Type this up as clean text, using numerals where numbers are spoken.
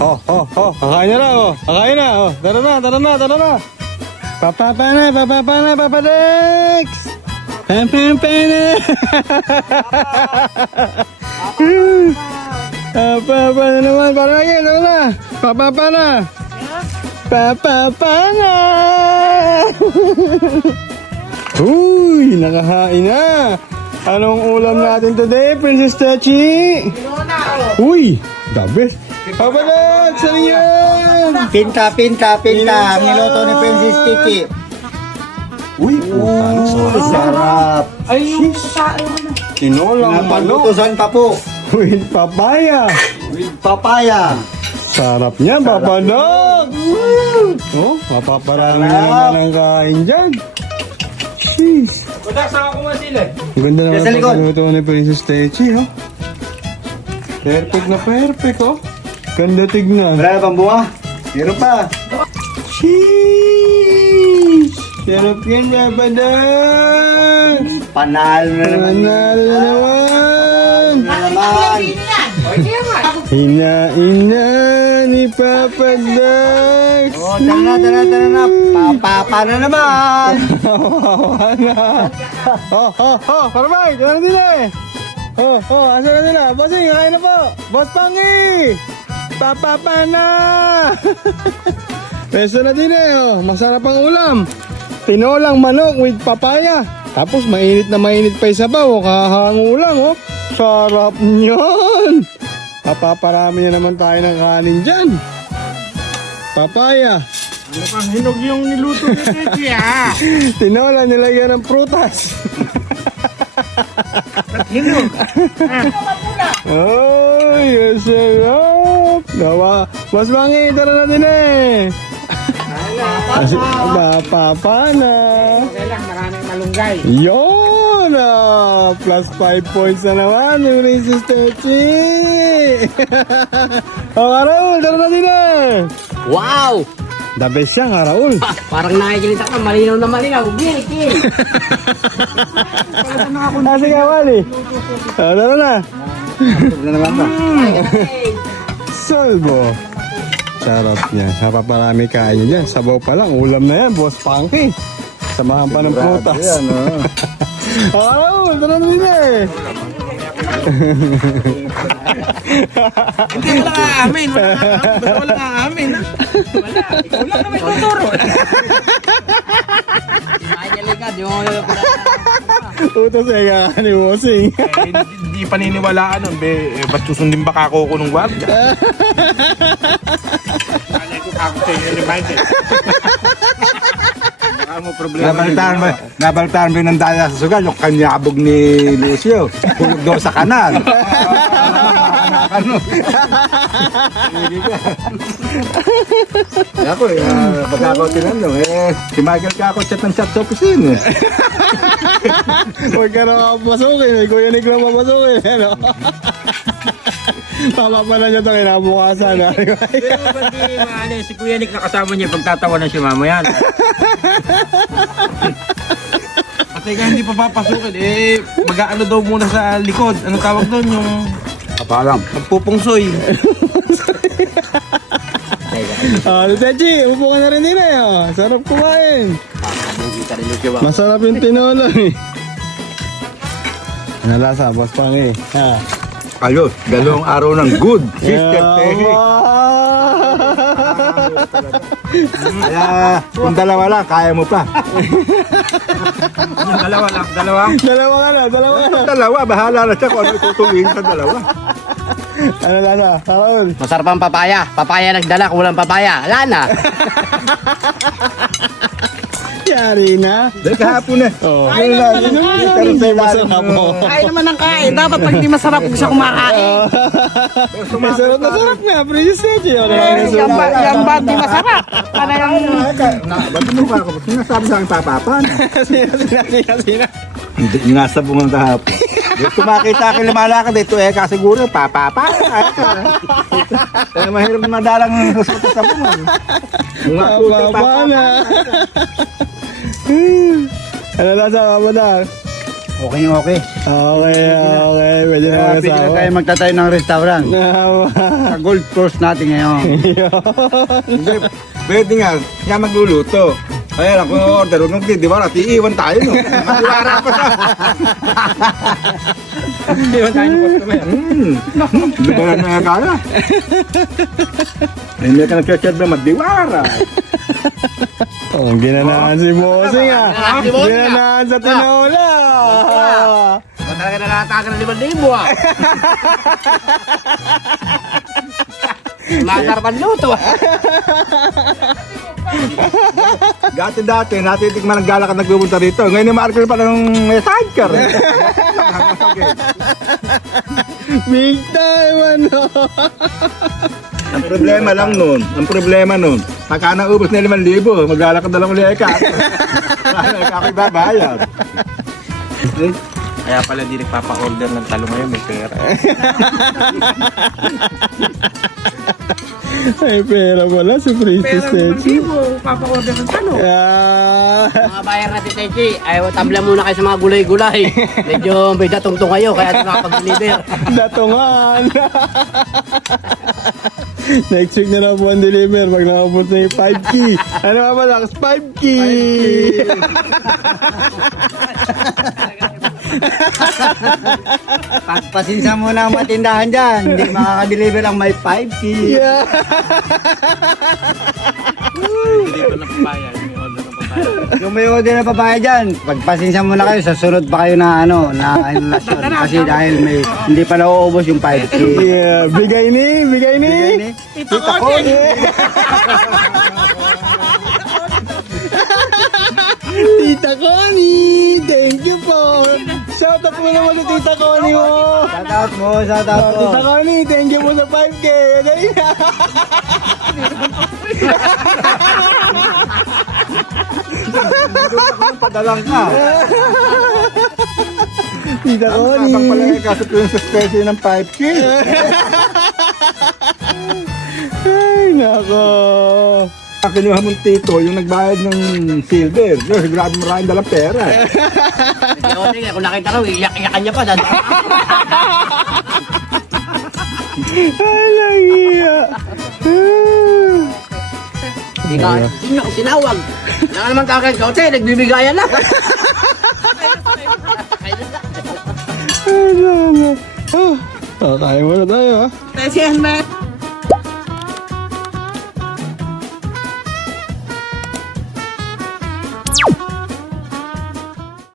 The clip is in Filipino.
Kakain na lang, oh. Kakain na, oh. Tara na. Papapa na, Papa Dex! Papa na naman, para lagi, tara na. Papapa na. Uy, nakahain na. Anong ulam natin today, Princess Techi? Uy, the best. Papa Dex, ano yan? Pinta. Ang niloto ni Princess Titi. Uy, Sarap. Ay, yung tinolang manok Napaglutusan pa po. with papaya. With papaya. Sarap niya, Papa Dex. Oh, mapaparami naman ang kain dyan. Jeez. Ang ganda naman Sa ang likod. pagluto ni Princess Techi, oh. Perfect na perfect, oh. Ganda tignan. Wala na bang bunga? Meron pa. Sheesh! Sarap yan, Papa Dex. Panalo na naman. Manalo na naman. Naman. Hinaina ni Papa Dex. Oh, tara na. Papapa na naman. Kawawa na. Karabay, tara na din eh. Asa na nila? Bossing, kain na po. Boss Pangi. Papapa na. Peso na din eh. Oh. Masarap ang ulam. Tinolang manok with papaya. Tapos mainit na mainit pa yung sabaw. Kahango lang oh. Sarap niyan. Papaparami na naman tayo ng kanin dyan. Papaya. Ano pang hinog yung niluto ni Titi, ha? Tinola nilagyan ng prutas. Hinog. Ay, ang sarap. Dawa. Mas mangi, tara na din eh. Kasi, papa na. Okay lang, maraming malunggay. Yun! Plus 5 points na naman yung Princess Techi. Raul, tara na din eh. Wow! The best yan, Raul. Parang nakikilita ka, malinaw na malinaw. Gini. Kasi nga, Wally. Tara na. Wala naman pa. Solvo. Sarap niya. Napaparami kain niya. Sabaw pa lang. Ulam na yan, Boss Punky. Samahan pa ng prutas. Yan, oh. Raul, tara na din eh. Hindi, wala nga amin. Wala nga amin, ha? Wala. Ikaw lang naman tuturo. Nakikilita, di mo malalapitan. Utos eh ka ni Bossing. Hindi paniniwalaan nun. Ba't susundin ba kako ko nung wag? Kaya ko kako sa inyo remind eh. Baka mo problema. Nabaltaan mo ng daya sa sugal, yung kanyabog ni Lucio. Hulog daw sa kanan. Ano? Ako pag ako tinanong, si Michael Kako chat ng chat sa opisina. Huwag ka na papasukin. Kuya Nick lang papasukin. Ano? Papapala niya ito kinabukasan. Pero ba't di maano, si Kuya Nick nakasama niya pagtatawa na si Mama yan. At teka, hindi pa papasukin. Mag-aano daw muna sa likod. Ano tawag doon? Yung Kapalang. pagpupungsoy. Techi, upo ka na rin din eh. Oh. Sarap kumain. Masarap yung tinola eh. Ano lasa, Boss Pangi? Ha? Ayos, dalawang araw ng good. Sister Tehi. Kaya, kung dalawa lang, kaya mo pa. Dalawa lang, dalawa. Dalawa ka na. Dalawa, bahala na siya kung ano tutuloyin sa dalawa. Ano lasa? Raul? Masarap ang papaya. Papaya nagdala, walang papaya. Wala na. Yari na. Dahil kahapon na. Oh. Ayun na, Hindi masarap mo. Kain naman ng kain. Dapat pag di masarap, huwag siya kumakain. Masarap na sarap nga. Princess Techi. Yan ba di masarap? Para yung... Ba't mo ba ako? Sinasabi sa aking papapan. Sina. Hindi nga sa bungang kahapon. Kung makita aking lumalakad dito, kasiguro, papapa. Kaya mahirap na madalang resulta sa bungang. Papa na. Ano lasa, Papa Dar? Okay. Okay. Pwede na Pwede na mag-asawa. tayo magtatayo ng restaurant. Nawa. Sa Gold Coast natin ngayon. Hindi, pwede nga, siya magluluto. Kaya lang, kung order, huwag nang didiwara, iiwan tayo, no? Madiwara pa na. Iwan tayo ng customer. Hindi ba lang nga kaya? Hindi ka nag-share na madiwara. Oh, ginanahan si Bossing ah. Ginanahan sa tinola. Talaga nakatakan ng 5,000 ah. Masarapan luto ah. Dati, natitikman ng gala ka nagpupunta rito. Ngayon yung marker pa ng sidecar. Big time ano. Ang problema nun, pagka naubos na 5,000, maglalakad na lang ulit ka. Ako ibabayad. Kaya pala di nagpapa-order ng talong ngayon, may pera. Ay, pera pala si Princess Techi. Papa-order ng tanong. Yeah. Mga bayan natin, Techi, ay tabla muna kayo sa mga gulay-gulay. Medyo may datong-tong kayo, kaya ito nakapag-deliver. Datungan. Next week na lang po ang deliver pag nakabot na yung 5 key. Ano nga ba, Lax? 5 key. Pagpasinsa muna ang matindahan dyan. Hindi makakadeliver ang may 5 key. Yeah. Hindi ko na papaya, may order ng papaya. Yung may order na papaya dyan, pagpasinsa muna kayo, sasunod pa kayo na anulasyon. Kasi dahil hindi pa nauubos yung 5 key. Yeah. Bigay ni. Tita Connie. Tita Connie. Thank you po. Shout out mo naman sa Tita Connie mo. Shout out mo. Tita Connie, thank you po sa 5K. Dali na. Padalang ka. Tita Habang pala Connie. yung kaso Princess Techi ng 5K. Ay, nako. Kinuha mong tito, yung nagbayad ng silver. Sigurado maraming dalang pera. Techi, kung nakita ko, iyak-iyakan niya pa. Ay, langiya. Hindi nyo ako tinawag. Wala naman kakagkaute, nagbibigayan lang. Ay, langiya. Kaya muna tayo ha. Techi, helmet.